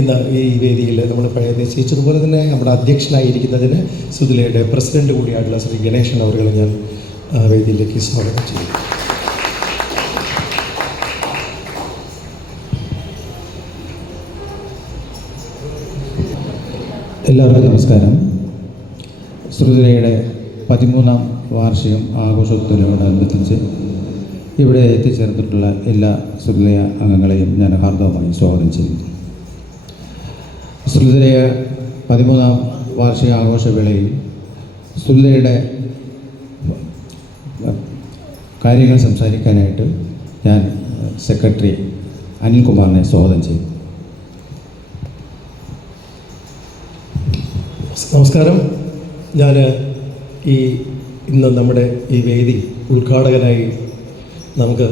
ഇന്ന് ഈ വേദിയിൽ നമ്മൾ പഴയ നിശ്ചയിച്ചതുപോലെ തന്നെ നമ്മുടെ അധ്യക്ഷനായിരിക്കുന്നതിന് സുതിലയുടെ പ്രസിഡന്റ് കൂടിയായിട്ടുള്ള ശ്രീ ഗണേശൻ അവരെ ഞാൻ വേദിയിലേക്ക് സ്വാഗതം ചെയ്യുന്നു. എല്ലാവർക്കും നമസ്കാരം. സുതിലയുടെ 13ാം വാർഷികം ആഘോഷത്തോടനുബന്ധിച്ച് ഇവിടെ എത്തിച്ചേർന്നിട്ടുള്ള എല്ലാ സുതിലയ അംഗങ്ങളെയും ഞാൻ ഹാർദവമായി സ്വാഗതം ചെയ്യുന്നു. സുതിലയ 13ാം വാർഷിക ആഘോഷവേളയിൽ സുതിലയുടെ കാര്യങ്ങൾ സംസാരിക്കാനായിട്ട് ഞാൻ സെക്രട്ടറി അനിൽകുമാറിനെ സ്വാഗതം ചെയ്തു. നമസ്കാരം. ഞാൻ ഇന്ന് നമ്മുടെ ഈ വേദി ഉദ്ഘാടകനായി നമുക്ക്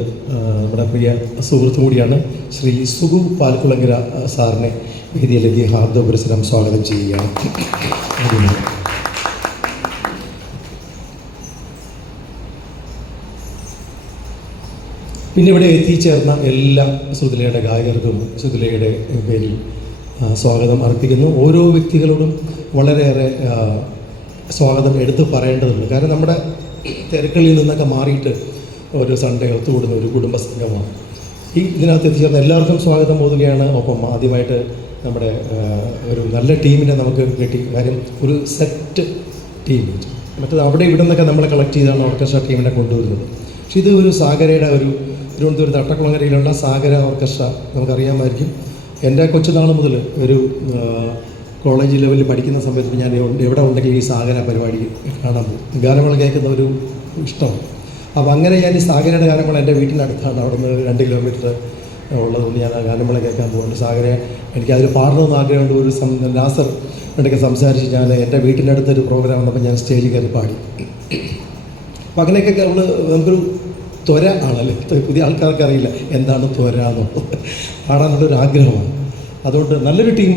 നമ്മുടെ പ്രിയ സുഹൃത്തും കൂടിയാണ് ശ്രീ സുഗു പാൽക്കുളങ്ങര സാറിനെ വേദിയിലേക്ക് ഹാർദവപുരസ്സരം സ്വാഗതം ചെയ്യുകയാണ്. പിന്നെ ഇവിടെ എത്തിച്ചേർന്ന എല്ലാ സുതിലയുടെ ഗായകർക്കും സുതിലയുടെ പേരിൽ സ്വാഗതം അർപ്പിക്കുന്നു. ഓരോ വ്യക്തികളോടും വളരെയേറെ സ്വാഗതം എടുത്ത് പറയേണ്ടതുണ്ട്. കാരണം നമ്മുടെ തിരക്കുകളിൽ നിന്നൊക്കെ മാറിയിട്ട് ഒരു സൺഡേ ഒത്തുകൂടുന്ന ഒരു കുടുംബ സംഘമാണ്. ഇതിനകത്ത് എത്തിച്ചേർന്ന എല്ലാവർക്കും സ്വാഗതം മോതുകയാണ്. ഒപ്പം ആദ്യമായിട്ട് നമ്മുടെ ഒരു നല്ല ടീമിനെ നമുക്ക് കിട്ടി. കാര്യം ഒരു സെറ്റ് ടീം, മറ്റേത് അവിടെ ഇവിടെ നിന്നൊക്കെ നമ്മളെ കളക്ട് ചെയ്താണ് ഓർക്കസ്ട്ര ടീമിനെ കൊണ്ടുവരുന്നത്. പക്ഷേ ഇത് ഒരു സാഗരയുടെ ഒരു തിരുവനന്തപുരത്ത് അട്ടക്കുളങ്ങരയിലുള്ള സാഗര ഓർക്കസ്ട്ര നമുക്കറിയാമായിരിക്കും. എൻ്റെ കൊച്ചുനാൾ മുതൽ ഒരു കോളേജ് ലെവലിൽ പഠിക്കുന്ന സമയത്ത് ഞാൻ എവിടെ ഉണ്ടെങ്കിൽ ഈ സാഗര പരിപാടി കാണാൻ പോകും. ഗാനമേള കേൾക്കുന്ന ഒരു ഇഷ്ടമാണ്. അപ്പോൾ അങ്ങനെ ഞാൻ ഈ സാഗരയുടെ ഗാനമേള എൻ്റെ വീട്ടിനടുത്താണ്. അവിടെ നിന്ന് 2 കിലോമീറ്റർ ഉള്ളതുകൊണ്ട് ഞാൻ ആ ഗാനമേള കേൾക്കാൻ പോകുന്നുണ്ട്. സാഗര എനിക്കതിൽ പാടണമെന്ന് ആഗ്രഹമുണ്ട്. ഒരു നാസർ ഇടയ്ക്ക് സംസാരിച്ച് ഞാൻ എൻ്റെ വീട്ടിൻ്റെ അടുത്തൊരു പ്രോഗ്രാം വന്നപ്പോൾ ഞാൻ സ്റ്റേജിൽ കയറി പാടി. അപ്പോൾ അങ്ങനെയൊക്കെ നമുക്കൊരു ത്വര ആണല്ലേ. പുതിയ ആൾക്കാർക്ക് അറിയില്ല എന്താണ് ത്വര എന്നുള്ളത്. പാടാനുള്ളൊരു ആഗ്രഹമാണ്. അതുകൊണ്ട് നല്ലൊരു ടീം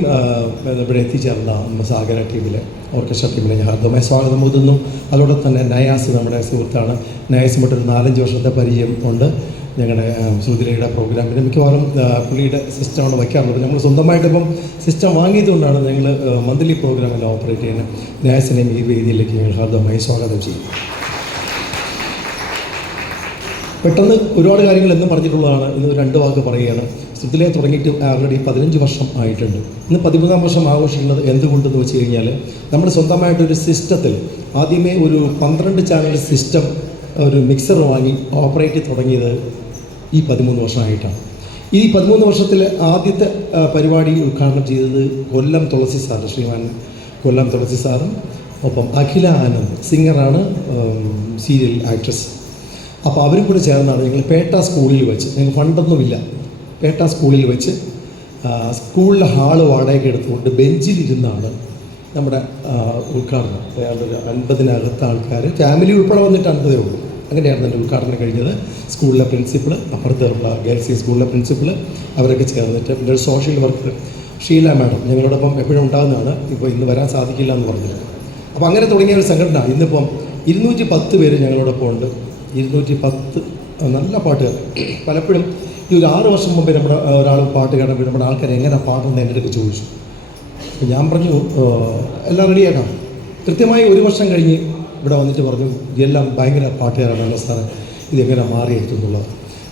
ഇവിടെ എത്തിച്ചേർന്ന സാഗര ടീമിലെ ഓർക്കസ്ട്ര ടീമിനെ ഞാൻ ഹാർദവമായി സ്വാഗതം മുതുന്നു. അതോടെ തന്നെ നയാസ് നമ്മുടെ സുഹൃത്താണ്. നയാസുമായിട്ടൊരു 4-5 വർഷത്തെ പരിചയം ഉണ്ട്. ഞങ്ങളുടെ സുതിലയുടെ പ്രോഗ്രാമിന് മിക്കവാറും പുള്ളിയുടെ സിസ്റ്റമാണ് വയ്ക്കാറുള്ളത്. നമ്മൾ സ്വന്തമായിട്ട് ഇപ്പം സിസ്റ്റം വാങ്ങിയതുകൊണ്ടാണ് ഞങ്ങൾ മന്ത്ലി പ്രോഗ്രാമെല്ലാം ഓപ്പറേറ്റ് ചെയ്യുന്നത്. നയാസിനെയും ഈ വേദിയിലേക്ക് ഞങ്ങൾ ഹാർദവമായി സ്വാഗതം ചെയ്യും. പെട്ടെന്ന് ഒരുപാട് കാര്യങ്ങൾ എന്നും പറഞ്ഞിട്ടുള്ളതാണ്. ഇന്ന് 2 വാക്ക് പറയുകയാണ്. സുതിലയെ തുടങ്ങിയിട്ട് ആൾറെഡി 15 വർഷം ആയിട്ടുണ്ട്. ഇന്ന് 13ാം വർഷം ആഘോഷിക്കുന്നത് എന്തുകൊണ്ടെന്ന് വെച്ച് കഴിഞ്ഞാൽ നമ്മൾ സ്വന്തമായിട്ടൊരു സിസ്റ്റത്തിൽ ആദ്യമേ ഒരു 12 ചാനൽ സിസ്റ്റം ഒരു മിക്സർ വാങ്ങി ഓപ്പറേറ്റ് തുടങ്ങിയത് ഈ 13 വർഷമായിട്ടാണ്. ഈ 13 വർഷത്തിൽ ആദ്യത്തെ പരിപാടി ഉദ്ഘാടനം ചെയ്തത് കൊല്ലം തുളസി സാറ്, ശ്രീമാൻ കൊല്ലം തുളസി സാറും ഒപ്പം അഖില ആനന്ദ് സിംഗറാണ്, സീരിയൽ ആക്ട്രസ്. അപ്പോൾ അവരും കൂടെ ചേർന്നാണ് ഞങ്ങൾ പേട്ട സ്കൂളിൽ വെച്ച്, ഞങ്ങൾക്ക് ഫണ്ടൊന്നുമില്ല, പേട്ട സ്കൂളിൽ വെച്ച് സ്കൂളിലെ ഹാള് വാടകയ്ക്ക് എടുത്തുകൊണ്ട് ബെഞ്ചിലിരുന്നാണ് നമ്മുടെ ഉദ്ഘാടനം. ഒരു 50-നകത്ത് ആൾക്കാർ ഫാമിലി ഉൾപ്പെടെ വന്നിട്ട് 50 ഉള്ളൂ. അങ്ങനെയാണ് എൻ്റെ ഉദ്ഘാടനം കഴിഞ്ഞത്. സ്കൂളിലെ പ്രിൻസിപ്പൾ, അപ്പുറത്തുള്ള ഗേൾസ് സ്കൂളിലെ പ്രിൻസിപ്പൾ, അവരൊക്കെ ചേർന്നിട്ട് പിന്നെ ഒരു സോഷ്യൽ വർക്കർ ഷീല മാഡം ഞങ്ങളോടൊപ്പം എപ്പോഴും ഉണ്ടാകുന്നതാണ്. ഇപ്പോൾ ഇന്ന് വരാൻ സാധിക്കില്ല എന്ന് പറഞ്ഞിട്ട്. അപ്പോൾ അങ്ങനെ തുടങ്ങിയ ഒരു സംഘടന ഇന്നിപ്പം 210 പേര് ഞങ്ങളോടൊപ്പം ഉണ്ട്. 210 നല്ല പാട്ടുകാർ. പലപ്പോഴും ഈ ഒരു 6 വർഷം മുമ്പേ നമ്മുടെ ഒരാൾ പാട്ട് കേട്ടപ്പോൾ നമ്മുടെ ആൾക്കാർ എങ്ങനെ പാടുന്നത് എൻ്റെ അടുത്ത് ചോദിച്ചു. അപ്പോൾ ഞാൻ പറഞ്ഞു എല്ലാം റെഡിയാക്കാം. കൃത്യമായി 1 വർഷം കഴിഞ്ഞ് ഇവിടെ വന്നിട്ട് പറഞ്ഞു എല്ലാം ഭയങ്കര പാട്ടുകാരാണ് സാറേ, ഇതെങ്ങനെ മാറിയെടുത്തു എന്നുള്ളത്.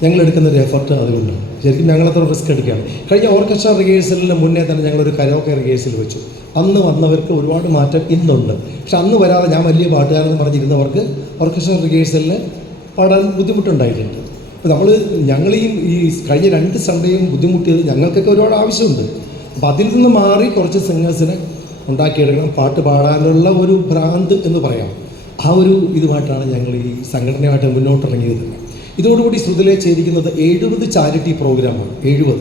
ഞങ്ങളെടുക്കുന്നൊരു എഫർട്ട് അതുകൊണ്ട് ശരിക്കും ഞങ്ങളത്ര റിസ്ക് എടുക്കുകയാണ്. കഴിഞ്ഞ ഓർക്കസ്ട്ര റിഹേഴ്സലിന് മുന്നേ തന്നെ ഞങ്ങളൊരു കരോക്കെ റിഹേഴ്സൽ വെച്ചു. അന്ന് വന്നവർക്ക് ഒരുപാട് മാറ്റം ഇന്നുണ്ട്. പക്ഷെ അന്ന് വരാതെ ഞാൻ വലിയ പാട്ടുകാരെന്ന് പറഞ്ഞിരുന്നവർക്ക് ഓർക്കസ്ട്ര റിഹേഴ്സലിന് പാടാൻ ബുദ്ധിമുട്ടുണ്ടായിട്ടുണ്ട്. അപ്പോൾ ഞങ്ങളീ കഴിഞ്ഞ 2 സൺഡേയും ബുദ്ധിമുട്ടിയത് ഞങ്ങൾക്കൊക്കെ ഒരുപാട് ആവശ്യമുണ്ട്. അപ്പോൾ അതിൽ നിന്ന് മാറി കുറച്ച് സിംഗേഴ്സിനെ ഉണ്ടാക്കിയെടുക്കണം, പാട്ട് പാടാനുള്ള ഒരു ഭ്രാന്ത് എന്ന് പറയാം. ആ ഒരു ഇതുമായിട്ടാണ് ഞങ്ങൾ ഈ സംഘടനയുമായിട്ട് മുന്നോട്ടിറങ്ങിയത് തന്നെ. ഇതോടുകൂടി സുതിലയെ ചെയ്തിരിക്കുന്നത് 70 ചാരിറ്റി പ്രോഗ്രാമാണ്. 70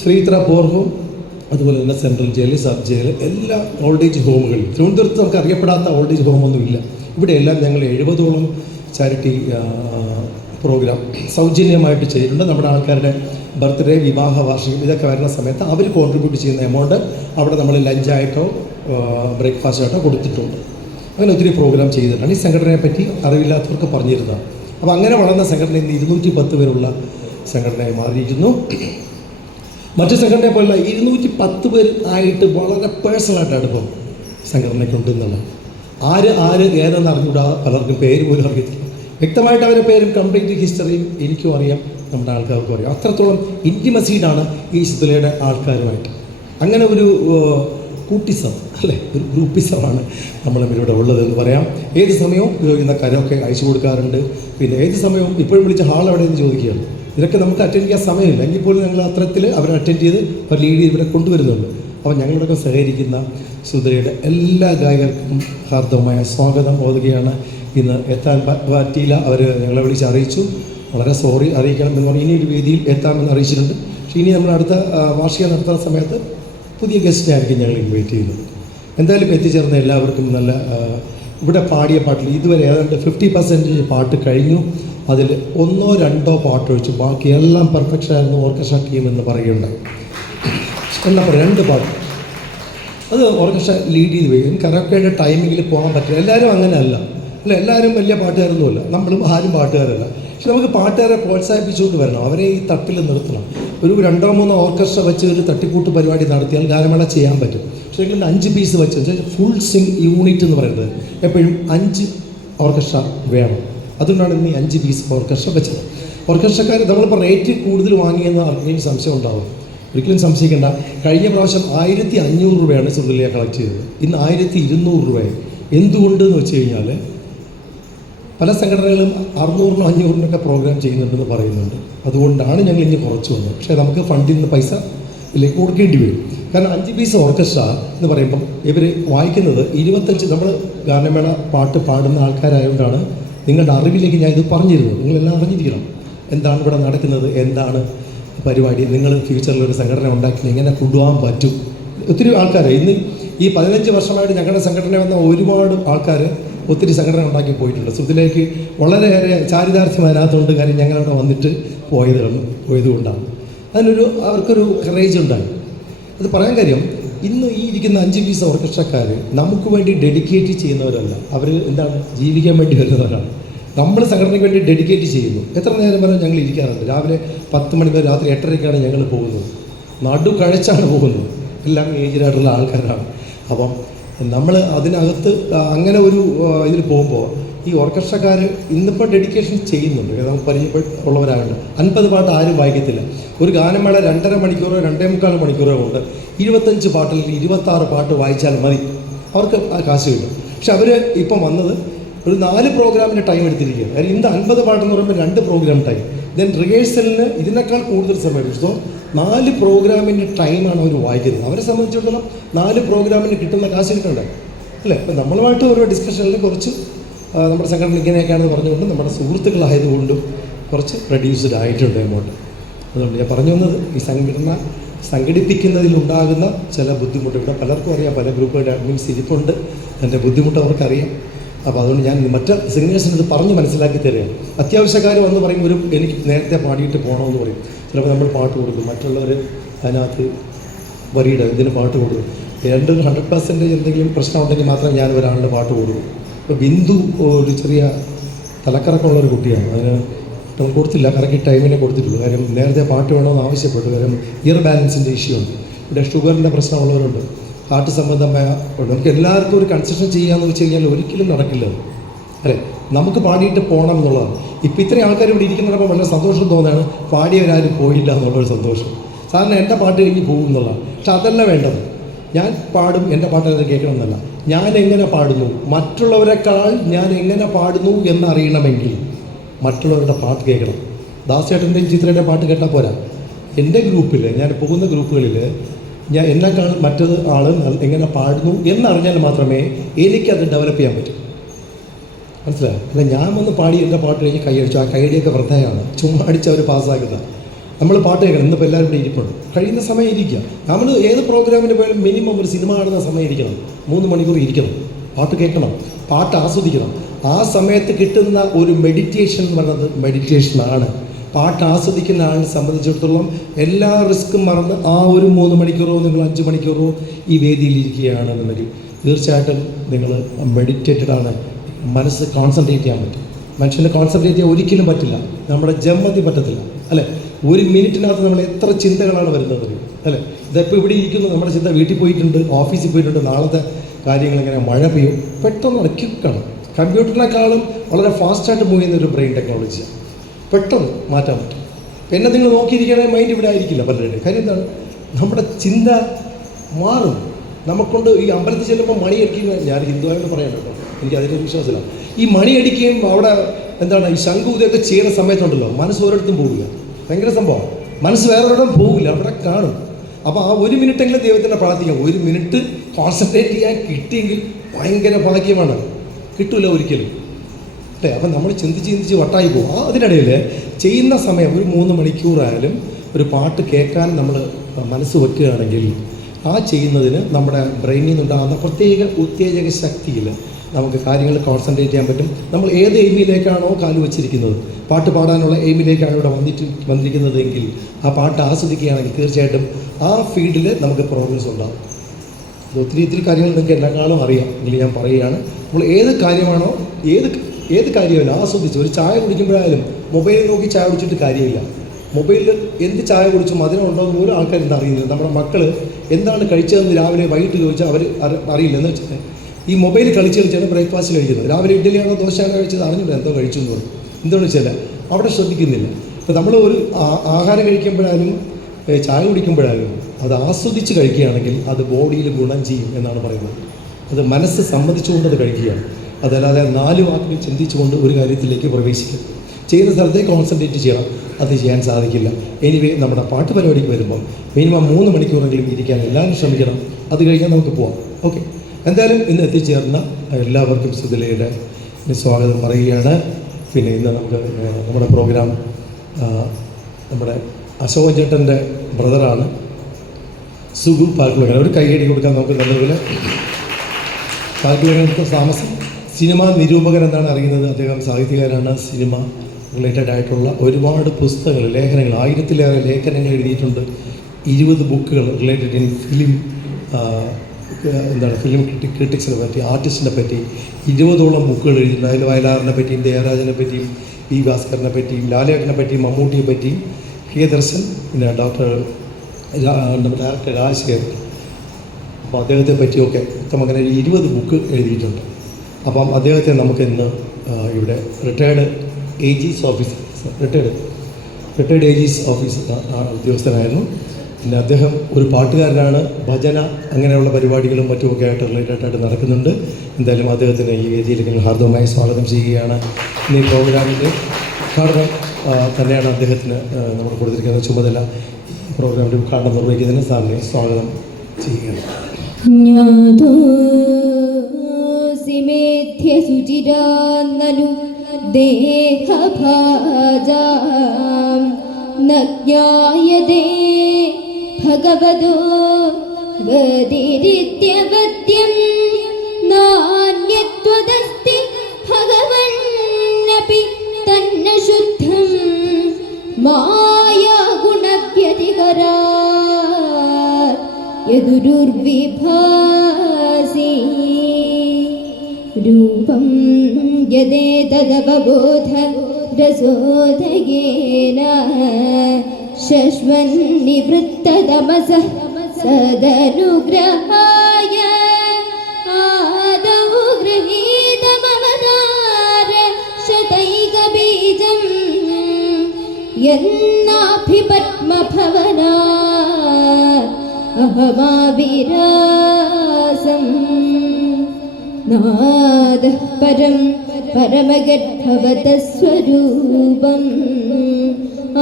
ശ്രീത്ര പോർ ഹോം, അതുപോലെ തന്നെ സെൻട്രൽ ജയിൽ, സബ് ജയിൽ, എല്ലാ ഓൾഡ് ഏജ് ഹോമുകളിലും. തിരുവനന്തപുരത്ത് നമുക്ക് അറിയപ്പെടാത്ത ഓൾഡ് ഏജ് ഹോമൊന്നുമില്ല. ഇവിടെയെല്ലാം ഞങ്ങൾ 70ഓളം ചാരിറ്റി പ്രോഗ്രാം സൗജന്യമായിട്ട് ചെയ്തിട്ടുണ്ട്. നമ്മുടെ ആൾക്കാരുടെ ബർത്ത്ഡേ, വിവാഹ വാർഷികം ഇതൊക്കെ വരുന്ന സമയത്ത് അവർ കോൺട്രിബ്യൂട്ട് ചെയ്യുന്ന എമൗണ്ട് അവിടെ നമ്മൾ ലഞ്ചായിട്ടോ ബ്രേക്ക്ഫാസ്റ്റായിട്ടോ കൊടുത്തിട്ടുണ്ട്. അങ്ങനെ ഒത്തിരി പ്രോഗ്രാം ചെയ്തിട്ടാണ് ഈ സംഘടനയെ പറ്റി അറിവില്ലാത്തവർക്ക് പറഞ്ഞിരുന്നത്. അപ്പോൾ അങ്ങനെ വളർന്ന സംഘടന ഇന്ന് 210 പേരുള്ള സംഘടനയായി മാറിയിരിക്കുന്നു. മറ്റു സംഘടനയെ പോലുള്ള 210 പേർ ആയിട്ട് വളരെ പേഴ്സണലായിട്ട് അടുപ്പം സംഘടനയ്ക്കുണ്ടെന്നുള്ള ആര് ഏതെന്ന് അറിഞ്ഞൂടാ, പലർക്കും പേര് പോലും അറിയത്തില്ല. വ്യക്തമായിട്ട് അവരുടെ പേരും കംപ്ലീറ്റ് ഹിസ്റ്ററിയും എനിക്കും അറിയാം, നമ്മുടെ ആൾക്കാർക്കും അറിയാം. അത്രത്തോളം ഇൻറ്റിമസീഡാണ് ഈ സിദ്ദുലയുടെ ആൾക്കാരുമായിട്ട്. അങ്ങനെ ഒരു കൂട്ടിസം അല്ലേ, ഒരു ഗ്രൂപ്പിസമാണ് നമ്മൾ ഇവിടെ ഉള്ളതെന്ന് പറയാം. ഏത് സമയവും ഉപയോഗിക്കുന്ന കരമൊക്കെ അയച്ചു കൊടുക്കാറുണ്ട്. പിന്നെ ഏത് സമയവും ഇപ്പോഴും വിളിച്ച ഹാൾ എവിടെയെന്ന് ചോദിക്കുകയാണ്. ഇതൊക്കെ നമുക്ക് അറ്റൻഡ് ചെയ്യാൻ സമയമില്ല, എങ്കിൽ പോലും ഞങ്ങൾ അത്തരത്തിൽ അവരെ അറ്റൻഡ് ചെയ്ത് അവർ ലീഡ് ചെയ്ത് ഇവിടെ കൊണ്ടുവരുന്നുണ്ട്. അപ്പോൾ ഞങ്ങളോടൊക്കെ സഹകരിക്കുന്ന സുന്ദരയുടെ എല്ലാ ഗായകർക്കും ഹാർദവമായ സ്വാഗതം ഓതുകയാണ്. ഇന്ന് എത്താൻ പറ്റിയില്ല, അവർ ഞങ്ങളെ വിളിച്ച് അറിയിച്ചു, വളരെ സോറി അറിയിക്കണം എന്ന് പറഞ്ഞ് ഇനിയൊരു വേദിയിൽ എത്താമെന്ന് അറിയിച്ചിട്ടുണ്ട്. പക്ഷേ ഇനി നമ്മൾ അടുത്ത വാർഷികം നടത്തുന്ന സമയത്ത് പുതിയ ഗസ്റ്റിനെ ആയിരിക്കും ഞങ്ങൾ ഇൻവൈറ്റ് ചെയ്യുന്നത്. എന്തായാലും എത്തിച്ചേർന്ന എല്ലാവർക്കും നല്ല ഇവിടെ പാടിയ പാട്ടിൽ ഇതുവരെ ഏതാണ്ട് 50% പാട്ട് കഴിഞ്ഞു. അതിൽ 1-2 പാട്ട് ഒഴിച്ചു ബാക്കി എല്ലാം പെർഫെക്ഷൻ ആയിരുന്നു. ഓർക്കസ്ട്ര ടീം എന്ന് പറയുകയുണ്ടായി. എന്താ പറയുക, 2 പാട്ട് അത് ഓർക്കസ്ട്ര ലീഡ് ചെയ്ത് പോയി. കറക്റ്റായിട്ട് ടൈമിങ്ങിൽ പോകാൻ പറ്റില്ല. എല്ലാവരും അങ്ങനെ അല്ല, എല്ലാവരും വലിയ പാട്ടുകാരൊന്നുമല്ല, നമ്മളും ആരും പാട്ടുകാരല്ല. പക്ഷെ നമുക്ക് പാട്ടുകാരെ പ്രോത്സാഹിപ്പിച്ചുകൊണ്ട് വരണം, അവരെ ഈ തട്ടിൽ നിർത്തണം. ഒരു 2-3 ഓർക്കസ്ട്ര വെച്ച് ഒരു തട്ടിക്കൂട്ട് പരിപാടി നടത്തിയാൽ ഗാനമേള ചെയ്യാൻ പറ്റും. പക്ഷേ 5 പീസ് വെച്ച് ഫുൾ സിംഗ് യൂണിറ്റ് എന്ന് പറയുന്നത് എപ്പോഴും 5 ഓർക്കസ്ട്ര വേണം. അതുകൊണ്ടാണ് ഇന്ന് 5 പീസ് ഓർക്കസ്ട്ര വെച്ചത്. ഓർക്കസ്ട്രക്കാർ നമ്മളിപ്പോൾ റേറ്റ് കൂടുതൽ വാങ്ങിയെന്ന് ആർക്കെങ്കിലും സംശയം ഉണ്ടാവും. ഒരിക്കലും സംശയിക്കേണ്ട. കഴിഞ്ഞ പ്രാവശ്യം 1500 രൂപയാണ് സുന്ദരലിയ കളക്ട് ചെയ്തത്. ഇന്ന് 1200 രൂപയായി. എന്തുകൊണ്ടെന്ന് വെച്ച് കഴിഞ്ഞാൽ പല സംഘടനകളും 600-നും 500-നൊക്കെ പ്രോഗ്രാം ചെയ്യുന്നുണ്ടെന്ന് പറയുന്നുണ്ട്. അതുകൊണ്ടാണ് ഞങ്ങൾ ഇനി കുറച്ച് വന്നത്. പക്ഷേ നമുക്ക് ഫണ്ടിൽ നിന്ന് പൈസ ഇതിലേക്ക് കൊടുക്കേണ്ടി വരും. കാരണം 5 പീസ് ഓർക്കസ്ട്ര എന്ന് പറയുമ്പം ഇവർ വായിക്കുന്നത് 25 നമ്മൾ ഗാനമേള പാട്ട് പാടുന്ന ആൾക്കാരായതുകൊണ്ടാണ് നിങ്ങളുടെ അറിവിലേക്ക് ഞാൻ ഇത് പറഞ്ഞിരുന്നത്. നിങ്ങളെല്ലാം അറിഞ്ഞിരിക്കണം എന്താണ് ഇവിടെ നടക്കുന്നത്, എന്താണ് പരിപാടി. നിങ്ങൾ ഫ്യൂച്ചറിൽ ഒരു സംഘടന ഉണ്ടാക്കി എങ്ങനെ കൊണ്ടുപോകാൻ പറ്റും. ഒത്തിരി ആൾക്കാർ ഇന്ന് ഈ 15 വർഷമായിട്ട് ഞങ്ങളുടെ സംഘടന വന്ന ഒരുപാട് ആൾക്കാർ ഒത്തിരി സംഘടന ഉണ്ടാക്കി പോയിട്ടുണ്ട്. സുഹൃത്തിലേക്ക് വളരെയേറെ ചാരിതാർത്ഥ്യം അതിനകത്തുണ്ട്. കാര്യം ഞങ്ങളവിടെ വന്നിട്ട് പോയതുകൊണ്ടാണ് അവർക്കൊരു കറേജ് ഉണ്ടായി. അത് പറയാൻ കാര്യം, ഇന്ന് ഈ ഇരിക്കുന്ന 5 പീസ് ഓർക്കസ്ട്രക്കാർ നമുക്ക് വേണ്ടി ഡെഡിക്കേറ്റ് ചെയ്യുന്നവരല്ല. അവർ എന്താണ്, ജീവിക്കാൻ വേണ്ടി വരുന്നവരാണ്. നമ്മൾ സംഘടനയ്ക്ക് വേണ്ടി ഡെഡിക്കേറ്റ് ചെയ്യുന്നു. എത്ര നേരം വരെ ഞങ്ങൾ ഇരിക്കാറുണ്ട്. രാവിലെ 10 മണി മുതൽ രാത്രി 8:30-ക്കാണ് ഞങ്ങൾ പോകുന്നത്. നടു കഴിച്ചാണ് പോകുന്നത്. എല്ലാം ഏജിലായിട്ടുള്ള ആൾക്കാരാണ്. അപ്പം നമ്മൾ അതിനകത്ത് അങ്ങനെ ഒരു ഇതിൽ പോകുമ്പോൾ ഈ ഓർക്കസ്ട്രക്കാർ ഇന്നിപ്പോൾ ഡെഡിക്കേഷൻ ചെയ്യുന്നുണ്ട്. നമുക്ക് പരിചയപ്പെട്ടുള്ളവരാകുന്നുണ്ട്. 50 പാട്ട് ആരും വായിക്കത്തില്ല. ഒരു ഗാനമേള 2.5 മണിക്കൂറോ 2.25 മണിക്കൂറോ കൊണ്ട് 25 പാട്ടിൽ 26 പാട്ട് വായിച്ചാൽ മതി, അവർക്ക് ആ കാശ് കിട്ടും. പക്ഷെ അവർ ഇപ്പം വന്നത് ഒരു 4 പ്രോഗ്രാമിൻ്റെ ടൈം എടുത്തിരിക്കുകയാണ്. കാര്യം ഇന്ന് 50 പാട്ടെന്ന് പറയുമ്പോൾ 2 പ്രോഗ്രാം ടൈം, ദെൻ റിഹേഴ്സലിന് ഇതിനേക്കാൾ കൂടുതൽ സമയം എടുത്തു. 4 പ്രോഗ്രാമിൻ്റെ ടൈമാണ് അവർ വായിക്കുന്നത്. അവരെ സംബന്ധിച്ചിടത്തോളം 4 പ്രോഗ്രാമിന് കിട്ടുന്ന കാശ് കിട്ടണ്ടേ അല്ലേ. ഇപ്പം നമ്മളുമായിട്ട് ഓരോ ഡിസ്കഷനിൽ കുറച്ച് നമ്മുടെ സംഘടന ഇങ്ങനെയൊക്കെയാണെന്ന് പറഞ്ഞുകൊണ്ട് നമ്മുടെ സുഹൃത്തുക്കളായതുകൊണ്ടും കുറച്ച് റെഡ്യൂസ്ഡ് ആയിട്ടുണ്ട് എമൗണ്ട്. അതുകൊണ്ട് ഞാൻ പറഞ്ഞു വന്നത് ഈ സംഘടന സംഘടിപ്പിക്കുന്നതിലുണ്ടാകുന്ന ചില ബുദ്ധിമുട്ട് ഇവിടെ പലർക്കും അറിയാം. പല ഗ്രൂപ്പുകളുടെ അഡ്മിൻസ് ഇരിപ്പുണ്ട്, എൻ്റെ ബുദ്ധിമുട്ട് അവർക്കറിയാം. അപ്പോൾ അതുകൊണ്ട് ഞാൻ മറ്റ് സിംഗേഴ്സിന് ഇത് പറഞ്ഞ് മനസ്സിലാക്കി തരികയാണ്. അത്യാവശ്യക്കാർ വന്ന് പറയും എനിക്ക് നേരത്തെ പാടിയിട്ട് പോകണമെന്ന് പറയും. ചിലപ്പോൾ നമ്മൾ പാട്ട് കൊടുക്കും, മറ്റുള്ളവർ അതിനകത്ത് വരിയിടും, എന്തിന് പാട്ട് കൊടുക്കും. എൻ്റെ ഒരു 100% എന്തെങ്കിലും പ്രശ്നം ഉണ്ടെങ്കിൽ മാത്രം ഞാൻ ഒരാളുടെ പാട്ട് കൊടുക്കും. ഇപ്പോൾ ബിന്ദു ഒരു ചെറിയ തലക്കറക്കമുള്ളൊരു കുട്ടിയാണ്. അതിന് നമ്മൾ കൊടുത്തില്ല, കറക്റ്റ് ടൈമിനെ കൊടുത്തിട്ടുള്ളൂ. കാര്യം നേരത്തെ പാട്ട് വേണമെന്ന് ആവശ്യപ്പെട്ടു. കാര്യം ഇയർ ബാലൻസിൻ്റെ ഇഷ്യൂ ഉണ്ട്. ഇവിടെ ഷുഗറിൻ്റെ പ്രശ്നമുള്ളവരുണ്ട്, ഹാർട്ട് സംബന്ധമായ ഉണ്ട്. നമുക്ക് എല്ലാവർക്കും ഒരു കൺസെഷൻ ചെയ്യാമെന്ന് വെച്ച് കഴിഞ്ഞാൽ ഒരിക്കലും നടക്കില്ല അല്ലേ. നമുക്ക് പാടിയിട്ട് പോകണം എന്നുള്ളതാണ്. ഇപ്പോൾ ഇത്രയും ആൾക്കാർ ഇവിടെ ഇരിക്കുന്നപ്പോൾ വളരെ സന്തോഷം തോന്നുകയാണ്. പാടിയവരാരും പോയില്ല എന്നുള്ളൊരു സന്തോഷം. സാധാരണ എൻ്റെ പാട്ട് കഴിഞ്ഞ് പോകും എന്നുള്ളതാണ്. പക്ഷെ അതല്ല വേണ്ടത്. ഞാൻ പാടും, എൻ്റെ പാട്ടുകാരെ കേൾക്കണം എന്നല്ല, ഞാൻ എങ്ങനെ പാടുന്നു, മറ്റുള്ളവരെക്കാൾ ഞാൻ എങ്ങനെ പാടുന്നു എന്നറിയണമെങ്കിൽ മറ്റുള്ളവരുടെ പാട്ട് കേൾക്കണം. ദാസേട്ടൻ്റെയും ചിത്രയുടെയും പാട്ട് കേട്ടാൽ പോരാ. എൻ്റെ ഗ്രൂപ്പിൽ, ഞാൻ പോകുന്ന ഗ്രൂപ്പുകളിൽ ഞാൻ എന്നെക്കാൾ മറ്റൊരു ആൾ എങ്ങനെ പാടുന്നു എന്നറിഞ്ഞാൽ മാത്രമേ എനിക്കത് ഡെവലപ്പ് ചെയ്യാൻ പറ്റൂ. മനസ്സിലായോ? അല്ല ഞാൻ വന്ന് പാടി എൻ്റെ പാട്ട് കഴിഞ്ഞ് കൈയടിച്ചു, ആ കൈയടിയൊക്കെ വൃദ്ധയാണ്, ചുമ്മാ അടിച്ച് അവർ പാസ്സാക്കുന്ന. നമ്മൾ പാട്ട് കേൾക്കണം. ഇന്നിപ്പോൾ എല്ലാവരും ഇവിടെ ഇരിപ്പുണ്ട്. കഴിയുന്ന സമയം ഇരിക്കുക. നമ്മൾ ഏത് പ്രോഗ്രാമിന് പോയാലും മിനിമം ഒരു സിനിമ കാണുന്ന സമയം ഇരിക്കണം. 3 മണിക്കൂർ ഇരിക്കണം, പാട്ട് കേൾക്കണം, പാട്ട് ആസ്വദിക്കണം. ആ സമയത്ത് കിട്ടുന്ന ഒരു മെഡിറ്റേഷൻ എന്ന് പറയുന്നത് മെഡിറ്റേഷനാണ്. പാട്ട് ആസ്വദിക്കുന്ന ആളിനെ സംബന്ധിച്ചിടത്തോളം എല്ലാ റിസ്ക്കും മറന്ന് ആ ഒരു 3 മണിക്കൂറോ നിങ്ങൾ 5 മണിക്കൂറോ ഈ വേദിയിലിരിക്കുകയാണെന്നുണ്ടെങ്കിൽ തീർച്ചയായിട്ടും നിങ്ങൾ മെഡിറ്റേറ്റഡ് ആണ്. മനസ്സ് കോൺസെൻട്രേറ്റ് ചെയ്യാൻ പറ്റും. മനുഷ്യന് കോൺസെൻട്രേറ്റ് ചെയ്യാൻ ഒരിക്കലും പറ്റില്ല. നമ്മുടെ ജന്മത്തിൽ പറ്റത്തില്ല അല്ലേ. ഒരു മിനിറ്റിനകത്ത് നമ്മൾ എത്ര ചിന്തകളാണ് വരുന്നത് അല്ലേ? ഇതെപ്പോൾ ഇവിടെ ഇരിക്കുന്നു, നമ്മുടെ ചിന്ത വീട്ടിൽ പോയിട്ടുണ്ട്, ഓഫീസിൽ പോയിട്ടുണ്ട്, നാളത്തെ കാര്യങ്ങൾ എങ്ങനെ, മഴ പെയ്യും, പെട്ടെന്ന് ക്വിക്കാണ്. കമ്പ്യൂട്ടറിനേക്കാളും വളരെ ഫാസ്റ്റായിട്ട് മൂവ് ചെയ്യുന്ന ഒരു ബ്രെയിൻ ടെക്നോളജിയാണ്. പെട്ടെന്ന് മാറ്റാൻ പറ്റും. എന്നെ നിങ്ങൾ നോക്കിയിരിക്കുകയാണെങ്കിൽ മൈൻഡ് ഇവിടെ ആയിരിക്കില്ല പലരുടെയും. കാര്യം എന്താണ്? നമ്മുടെ ചിന്ത മാറും. നമുക്കൊണ്ട് ഈ അമ്പലത്തിൽ ചെല്ലുമ്പോൾ മണി അടിക്കുക, ഞാൻ ഹിന്ദുവായിട്ട് പറയാൻ കേട്ടോ, എനിക്ക് അതിൻ്റെ വിശ്വാസമില്ല. ഈ മണി അടിക്കുകയും അവിടെ എന്താണ് ഈ ശംഖു ഇതൊക്കെ ചെയ്യുന്ന സമയത്തുണ്ടല്ലോ, മനസ്സ് ഒരിടത്തും പോകില്ല. ഭയങ്കര സംഭവം. മനസ്സ് വേറെ ഒരിടത്തും പോകില്ല, അവിടെ കാണും. അപ്പോൾ ആ ഒരു മിനിറ്റെങ്കിലും ദൈവത്തിനെ പ്രാർത്ഥിക്കാം. ഒരു മിനിറ്റ് കോൺസെൻട്രേറ്റ് ചെയ്യാൻ കിട്ടിയെങ്കിൽ ഭയങ്കര ഭാഗ്യമാണ്. കിട്ടില്ല ഒരിക്കലും അല്ലേ? അപ്പം നമ്മൾ ചിന്തിച്ച് വട്ടായി പോകും. അതിനിടയിൽ ചെയ്യുന്ന സമയം ഒരു 3 മണിക്കൂറായാലും ഒരു പാട്ട് കേൾക്കാൻ നമ്മൾ മനസ്സ് വെക്കുകയാണെങ്കിൽ ആ ചെയ്യുന്നതിന് നമ്മുടെ ബ്രെയിനിൽ നിന്നുണ്ടാകുന്ന പ്രത്യേക ഉത്തേജക ശക്തിയിൽ നമുക്ക് കാര്യങ്ങൾ കോൺസെൻട്രേറ്റ് ചെയ്യാൻ പറ്റും. നമ്മൾ ഏത് എയിമിലേക്കാണോ കാല് വെച്ചിരിക്കുന്നത്, പാട്ട് പാടാനുള്ള എയിമിലേക്കാണ് ഇവിടെ വന്നിരിക്കുന്നതെങ്കിൽ ആ പാട്ട് ആസ്വദിക്കുകയാണെങ്കിൽ തീർച്ചയായിട്ടും ആ ഫീൽഡിൽ നമുക്ക് പ്രോഗ്രസ് ഉണ്ടാകും. അത് ഒത്തിരി കാര്യങ്ങൾ നിങ്ങൾക്ക് എന്നെക്കാളും അറിയാം എങ്കിൽ ഞാൻ പറയുകയാണ്. നമ്മൾ ഏത് കാര്യമാണോ ഏത് കാര്യമല്ല ആസ്വദിച്ച്, ഒരു ചായ കുടിക്കുമ്പോഴായാലും മൊബൈലിൽ നോക്കി ചായ കുടിച്ചിട്ട് കാര്യമില്ല. മൊബൈലിൽ എന്ത് ചായ കുടിച്ചും മധുരം എന്ന് പോലും ആൾക്കാർ എന്താ അറിയുന്നത്. നമ്മുടെ മക്കൾ എന്താണ് കഴിച്ചതെന്ന് രാവിലെ വൈകിട്ട് ചോദിച്ചാൽ അവർ അറിയില്ല. എന്ന് വെച്ചാൽ ഈ മൊബൈൽ കളിച്ചാണ് ബ്രേക്ക്ഫാസ്റ്റ് കഴിക്കുന്നത്. രാവിലെ ഇഡ്ഡലിയാണോ ദോശയാണോ കഴിച്ചത് അറിഞ്ഞില്ല, എന്തോ കഴിച്ചു എന്ന് പറയും. എന്താണെന്ന് വെച്ചാൽ അവിടെ ശ്രദ്ധിക്കുന്നില്ല. അപ്പോൾ നമ്മൾ ഒരു ആഹാരം കഴിക്കുമ്പോഴായാലും ചായ കുടിക്കുമ്പോഴായാലും അത് ആസ്വദിച്ച് കഴിക്കുകയാണെങ്കിൽ അത് ബോഡിയിൽ ഗുണം ചെയ്യും എന്നാണ് പറയുന്നത്. അത് മനസ്സ് സമ്മതിച്ചുകൊണ്ട് അത് കഴിക്കുകയാണ്. അതല്ലാതെ 4 വാക്കിൽ ചിന്തിച്ചുകൊണ്ട് ഒരു കാര്യത്തിലേക്ക് പ്രവേശിക്കും. ചെയ്യുന്ന സ്ഥലത്തേക്ക് കോൺസെൻട്രേറ്റ് ചെയ്യണം. അത് ചെയ്യാൻ സാധിക്കില്ല. എനിവേ നമ്മുടെ പാട്ട് പരിപാടിക്ക് വരുമ്പോൾ മിനിമം 3 മണിക്കൂറെങ്കിലും ഇരിക്കാൻ എല്ലാവരും ശ്രമിക്കണം. അത് കഴിഞ്ഞാൽ നമുക്ക് പോവാം. ഓക്കെ, എന്തായാലും ഇന്ന് എത്തിച്ചേർന്ന എല്ലാവർക്കും സുധിലയുടെ സ്വാഗതം പറയുകയാണ്. പിന്നെ ഇന്ന് നമ്മുടെ പ്രോഗ്രാം നമ്മുടെ അശോകൻ ചേട്ടൻ്റെ ബ്രദറാണ് സുഗു പാൽക്കുളങ്ങര. ഒരു കൈയടി കൊടുക്കാൻ നമുക്ക് നല്ലതുപോലെ. പാൽക്കുളങ്ങരത്തെ താമസം. സിനിമ നിരൂപകൻ എന്നാണ് അറിയുന്നത്. അദ്ദേഹം സാഹിത്യകാരനാണ്. സിനിമ റിലേറ്റഡ് ആയിട്ടുള്ള ഒരുപാട് പുസ്തകങ്ങൾ, ലേഖനങ്ങൾ, 1000-ലേറെ ലേഖനങ്ങൾ എഴുതിയിട്ടുണ്ട്. 20 ബുക്കുകൾ റിലേറ്റഡ് ഇൻ ഫിലിം ഫിലിം ക്രിട്ടിക്സിനെ പറ്റി, ആർട്ടിസ്റ്റിനെ പറ്റി 20ഓളം ബുക്കുകൾ എഴുതിയിട്ടുണ്ട്. അതിൽ വയലാറിനെ പറ്റിയും ദേവരാജനെ പറ്റിയും പി ഭാസ്കരനെ പറ്റിയും ലാലേട്ടനെ പറ്റിയും മമ്മൂട്ടിയെ പറ്റിയും പ്രിയദർശൻ, പിന്നെ നമ്മുടെ ഡയറക്ടർ രാജശേഖർ, അപ്പോൾ അദ്ദേഹത്തെ പറ്റിയൊക്കെ അങ്ങനെ 20 ബുക്ക് എഴുതിയിട്ടുണ്ട്. അപ്പം അദ്ദേഹത്തെ നമുക്ക് ഇന്ന് ഇവിടെ retired AG's officer, retired AG's officer ഉദ്യോഗസ്ഥനായിരുന്നു. പിന്നെ അദ്ദേഹം ഒരു പാട്ടുകാരനാണ്. ഭജന അങ്ങനെയുള്ള പരിപാടികളും മറ്റുമൊക്കെ ആയിട്ട് റിലേറ്റഡ് ആയിട്ട് നടക്കുന്നുണ്ട്. എന്തായാലും അദ്ദേഹത്തിന് ഈ വേദിയിലേക്ക് ഹാർദവമായി സ്വാഗതം ചെയ്യുകയാണ്. ഈ പ്രോഗ്രാമിൻ്റെ ഉദ്ഘാടനം തന്നെയാണ് അദ്ദേഹത്തിന് നമ്മൾ കൊടുത്തിരിക്കുന്ന ചുമതല. ഈ പ്രോഗ്രാമിൻ്റെ ഉദ്ഘാടനം നിർവഹിക്കുന്നതിന് സാറിനെ സ്വാഗതം ചെയ്യുകയാണ്. ഭഗവതോ ഗതിരിത്യവദ്യം നാന്യത്വദസ്തി ഭഗവന്നപി തന്ന ശുദ്ധം മായാ ഗുണവ്യതികരാത് യദുരുർവിഭാസി രൂപം യദേതദവബോധ രസോദയേന ശശ്വന്നിവൃത്തതമസഃ സദനുഗ്രഹായ ആദൗ ഗൃഹീതമവതാര ശതൈകബീജം യന്നാഭിപദ്മഭവനാ അഹമാവിരാസം നാദഃ പരം പരമഗദ്ഭവതഃ സ്വരൂപം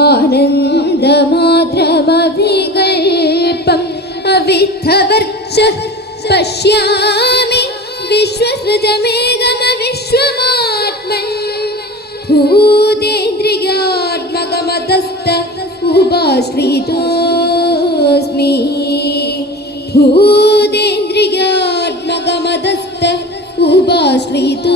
ആനന്ദമാത്രമവികൽപം അവിദ്ധവർച്ചഃ പശ്യാമി വിശ്വസൃജമേകമവിശ്വമാത്മൻ ഭൂതേന്ദ്രിയാത്മകമതസ്ത ഉപാശ്രിതോസ്മി ഭൂതേന്ദ്രിയാത്മകമതസ്ത ഉപാശ്രിതോസ്മി